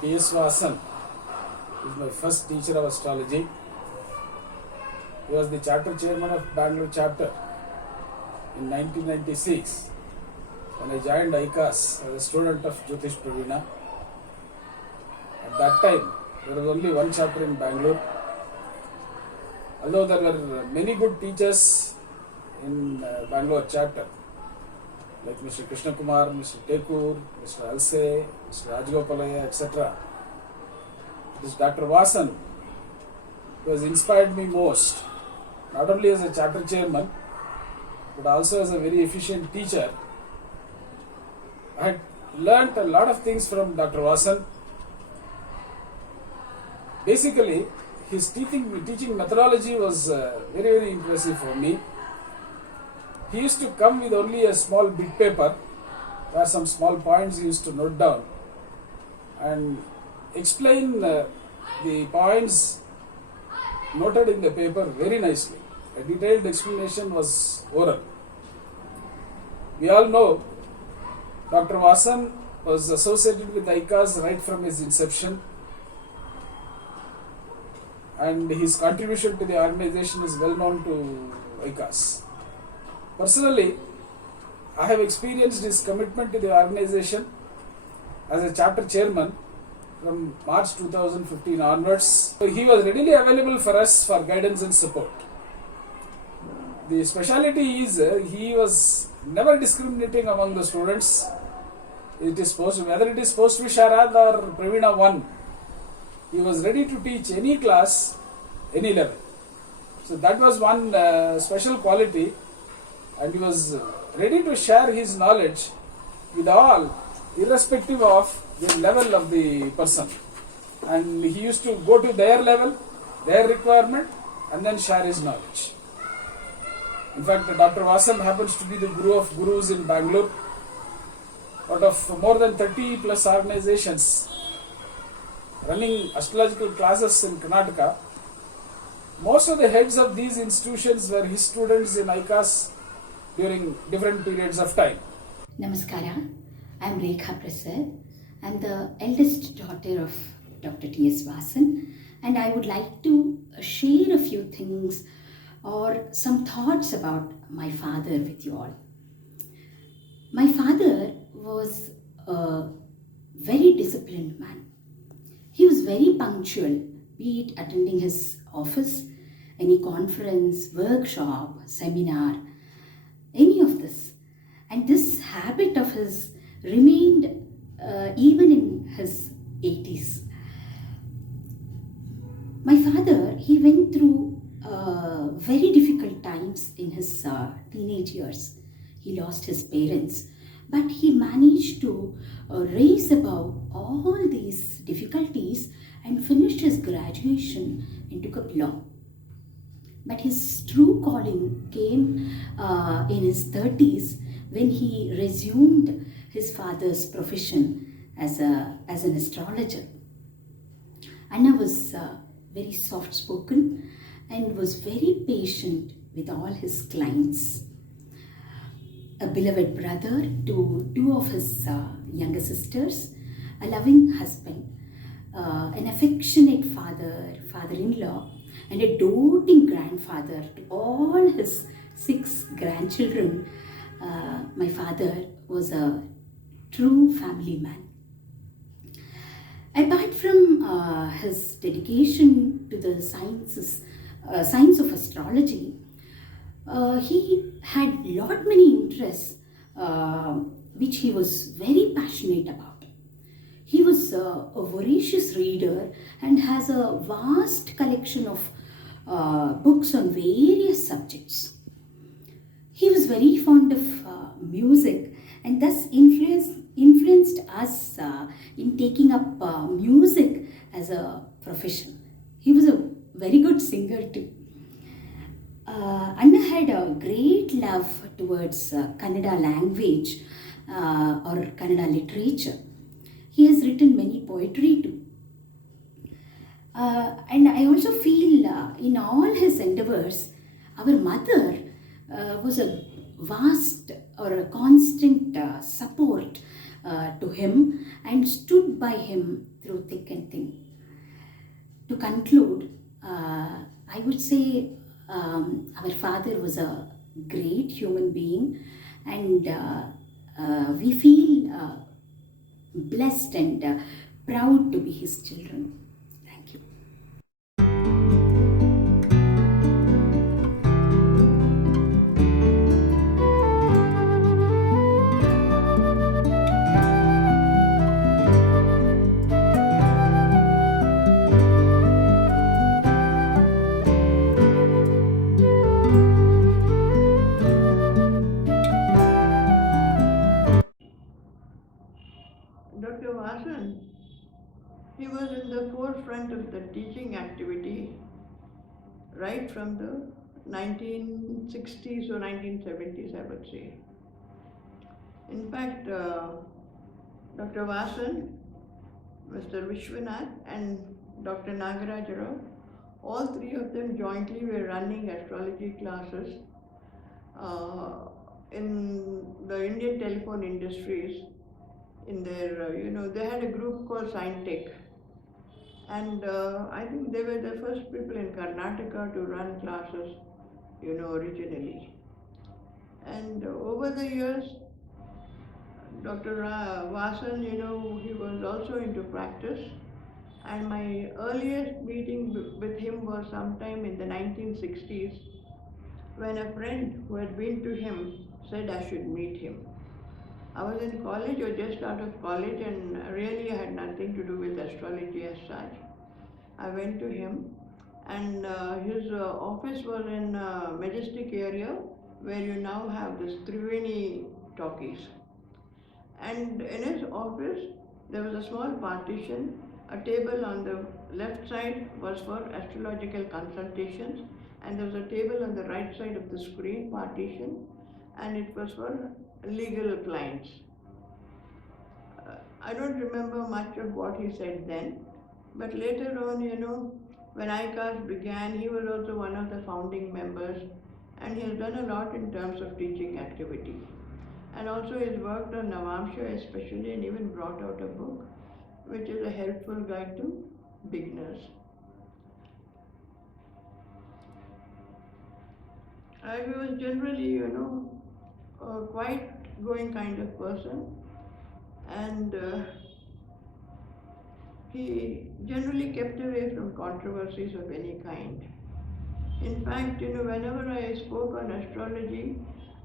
T.S. Vasan is my first teacher of astrology. He was the charter chairman of Bengaluru chapter in 1996 when I joined ICAS as a student of Jyotish Pravina. At that time, there was only one chapter in Bengaluru. Although there were many good teachers in Bangalore chapter, like Mr. Krishna Kumar, Mr. Tekur, Mr. Alse, Mr. Rajgopalaya, etc. This Dr. Vasan who has inspired me most, not only as a chapter chairman, but also as a very efficient teacher. I had learnt a lot of things from Dr. Vasan. Basically, his teaching methodology was very impressive for me. He used to come with only a small bit paper where some small points he used to note down and explain the points noted in the paper very nicely. A detailed explanation was oral. We all know Dr. Vasan was associated with ICAS right from his inception, and his contribution to the organization is well known to ICAS. Personally, I have experienced his commitment to the organization as a chapter chairman from March 2015 onwards. So he was readily available for us for guidance and support. The speciality is he was never discriminating among the students. Whether it is post Visharad or Pravina 1, he was ready to teach any class, any level. So that was one special quality, and he was ready to share his knowledge with all, irrespective of the level of the person. And he used to go to their level, their requirement, and then share his knowledge. In fact, Dr. Vasan happens to be the guru of gurus in Bangalore. Out of more than 30 plus organizations running astrological classes in Karnataka, most of the heads of these institutions were his students in ICAS during different periods of time. Namaskara, I am Rekha Prasad. I am the eldest daughter of Dr. T.S. Vasan, and I would like to share a few things or some thoughts about my father with you all. My father was a very disciplined man. He was very punctual, be it attending his office, any conference, workshop, seminar, any of this. And this habit of his remained even in his 80s. My father, he went through very difficult times in his teenage years. He lost his parents, but he managed to rise above all these difficulties and finished his graduation and took up law. But his true calling came in his 30s when he resumed his father's profession as an astrologer. Anna was very soft-spoken and was very patient with all his clients. A beloved brother to two of his younger sisters, a loving husband, an affectionate father-in-law, and a doting grandfather to all his 6 grandchildren. My father was a true family man. Apart from his dedication to the science of astrology, he had many interests which he was very passionate about. He was a voracious reader and has a vast collection of books on various subjects. He was very fond of music and thus influenced us in taking up music as a profession. He was a very good singer too. Anna had a great love towards Kannada language or Kannada literature. He has written many poetry too. And I also feel in all his endeavors, our mother was a vast or a constant support to him and stood by him through thick and thin. To conclude, I would say our father was a great human being, and we feel blessed and proud to be his children. Thank you. Dr. Vasan, he was in the forefront of the teaching activity right from the 1960s or 1970s, I would say. In fact, Dr. Vasan, Mr. Vishwanath, and Dr. Nagaraj Rao, all three of them jointly were running astrology classes uh, in the Indian telephone industries. In their, they had a group called Scientech. And I think they were the first people in Karnataka to run classes, originally. And over the years, Dr. Vasan, he was also into practice. And my earliest meeting with him was sometime in the 1960s when a friend who had been to him said I should meet him. I was in college or just out of college, and really I had nothing to do with astrology as such. I went to him, and his office was in Majestic area where you now have this Triveni talkies. And in his office, there was a small partition. A table on the left side was for astrological consultations, and there was a table on the right side of the screen partition, and it was for legal clients. I don't remember much of what he said then, but later on, when ICAS began, he was also one of the founding members, and he has done a lot in terms of teaching activity. And also he's worked on Navamsha especially, and even brought out a book, which is a helpful guide to beginners. I was generally, a quite going kind of person, and he generally kept away from controversies of any kind. In fact, whenever I spoke on astrology,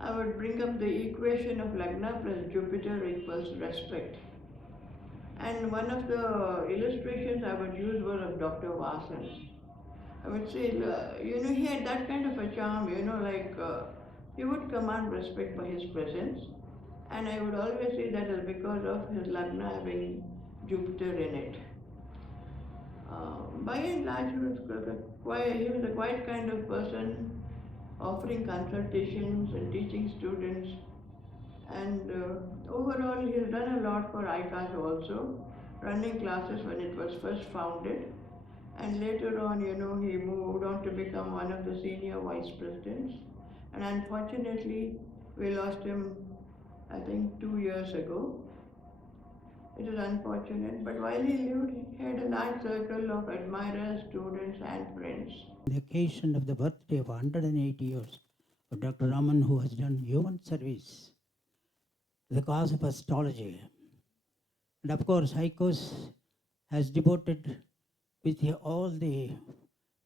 I would bring up the equation of Lagna plus Jupiter equals respect. And one of the illustrations I would use was of Dr. Vasan. I would say, he had that kind of a charm, he would command respect by his presence. And I would always say that is because of his Lagna having Jupiter in it. By and large, he was a quite kind of person, offering consultations and teaching students. And overall, he has done a lot for ICAS also, running classes when it was first founded. And later on, he moved on to become one of the senior vice presidents. And unfortunately, we lost him, I think, 2 years ago. It is unfortunate, but while he lived, he had a large circle of admirers, students, and friends. The occasion of the birthday of 108 years of Dr. Raman, who has done human service to the cause of astrology. And of course, ICAS has devoted with all the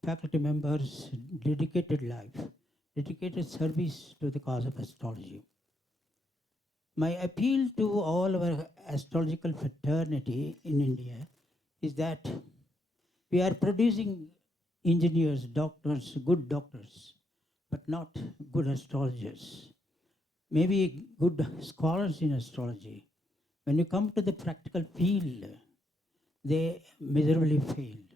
faculty members dedicated life, dedicated service to the cause of astrology. My appeal to all our astrological fraternity in India is that we are producing engineers, doctors, good doctors, but not good astrologers. Maybe good scholars in astrology. When you come to the practical field, they miserably failed.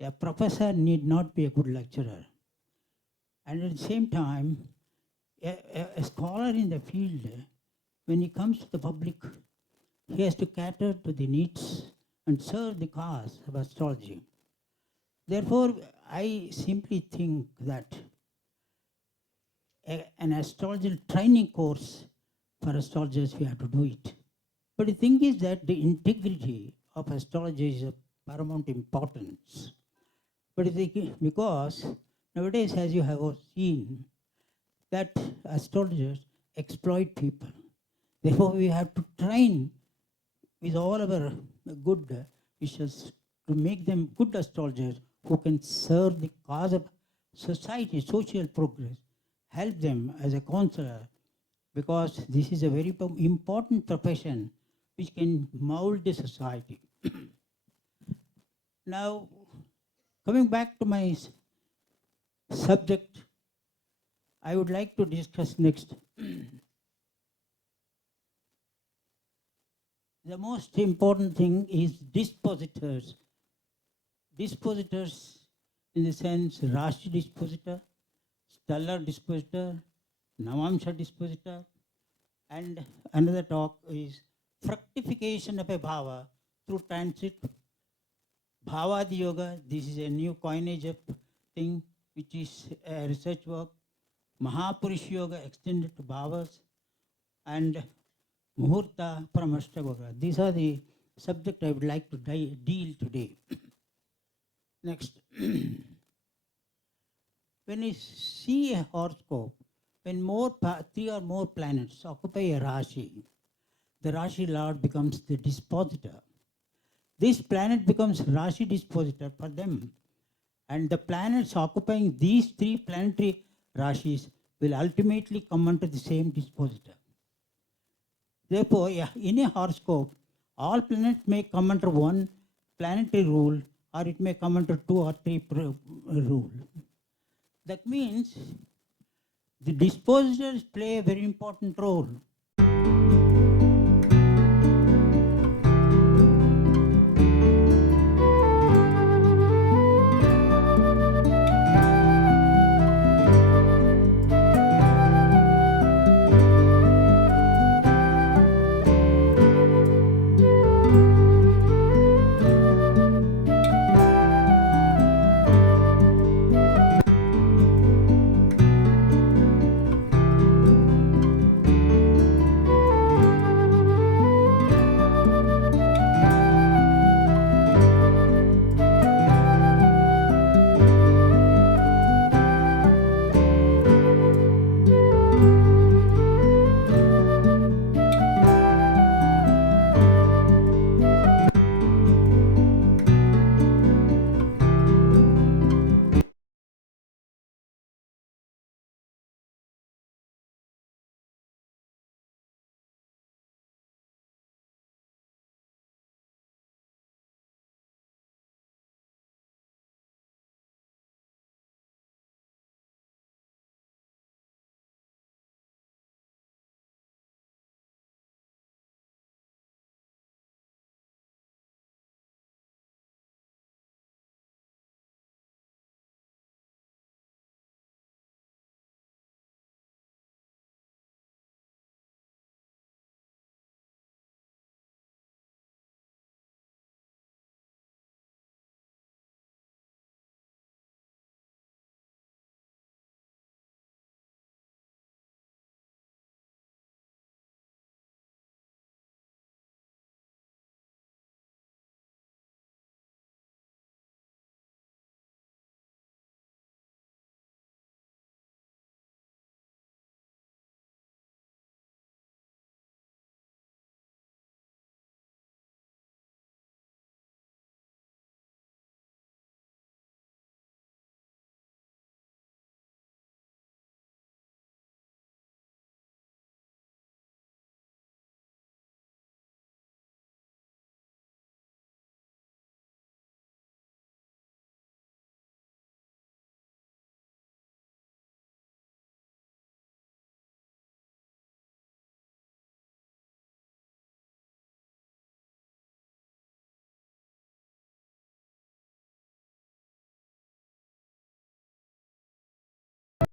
A professor need not be a good lecturer. And at the same time, a scholar in the field, when he comes to the public, he has to cater to the needs and serve the cause of astrology. Therefore, I simply think that an astrological training course for astrologers, we have to do it. But the thing is that the integrity of astrology is of paramount importance. But because nowadays, as you have seen, that astrologers exploit people. Therefore, we have to train with all our good wishes to make them good astrologers who can serve the cause of society, social progress, help them as a counselor, because this is a very important profession which can mold the society. Now, coming back to my subject, I would like to discuss next. The most important thing is dispositors. Dispositors in the sense Rashi dispositor, stellar dispositor, Navamsha dispositor, and another talk is fructification of a bhava through transit. Bhavadi Yoga, this is a new coinage of thing which is a research work. Mahapurush Yoga extended to bhavas, and Muhurta from Ashtavakra. These are the subject I would like to deal today. Next. When you see a horoscope, when three or more planets occupy a Rashi, the Rashi Lord becomes the dispositor. This planet becomes Rashi dispositor for them. And the planets occupying these three planetary Rashis will ultimately come under the same dispositor. Therefore, in a horoscope, all planets may come under one planetary rule, or it may come under two or three rule. That means the dispositors play a very important role.